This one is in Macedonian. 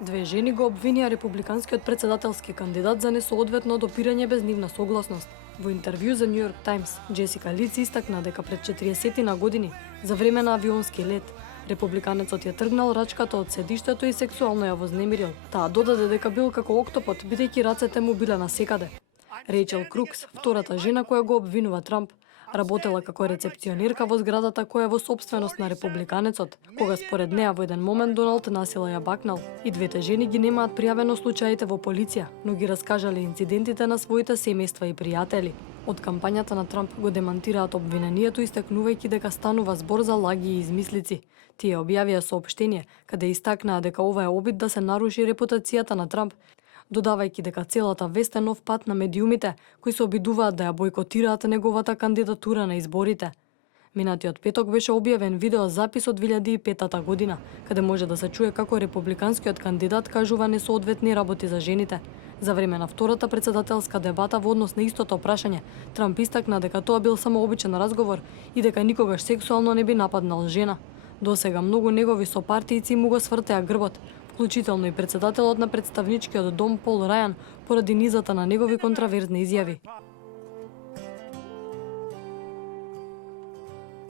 Две жени го обвинија републиканскиот председателски кандидат за несоодветно допирање без нивна согласност. Во интервју за Нью Йорк Таймс, Джесика Лиц истакна дека пред 40 години, за време на авионски лет, републиканецот ја тргнал рачката од седиштето и сексуално ја вознемирил. Таа додаде дека бил како октопот, бидејќи рацете му биле насекаде. Рејчел Крукс, втората жена која го обвинува Трамп, работела како рецепционерка во зградата која е во сопственост на републиканецот, кога според неа во еден момент Доналд насила ја бакнал. И двете жени ги немаат пријавено случаите во полиција, но ги раскажале инцидентите на своите семејства и пријатели. Од кампањата на Трамп го демантираат обвинението, истакнувајќи дека станува збор за лаги и измислици. Тие објавија соопштение, каде истакнаа дека ова е обид да се наруши репутацијата на Трамп, додавајќи дека целата вест е нов пат на медиумите, кои се обидуваат да ја бойкотираат неговата кандидатура на изборите. Минатиот петок беше објавен видеозапис од 2005 година, каде може да се чуе како републиканскиот кандидат кажува несоодветни работи за жените. За време на втората председателска дебата во однос на истото прашање, Трамп истакна дека тоа бил само обичен разговор и дека никогаш сексуално не би нападнал жена. Досега многу негови сопартијци му го свртеа грбот, вклучително и председателот на представничкиот дом Пол Рајан, поради низата на негови контраверзни изјави.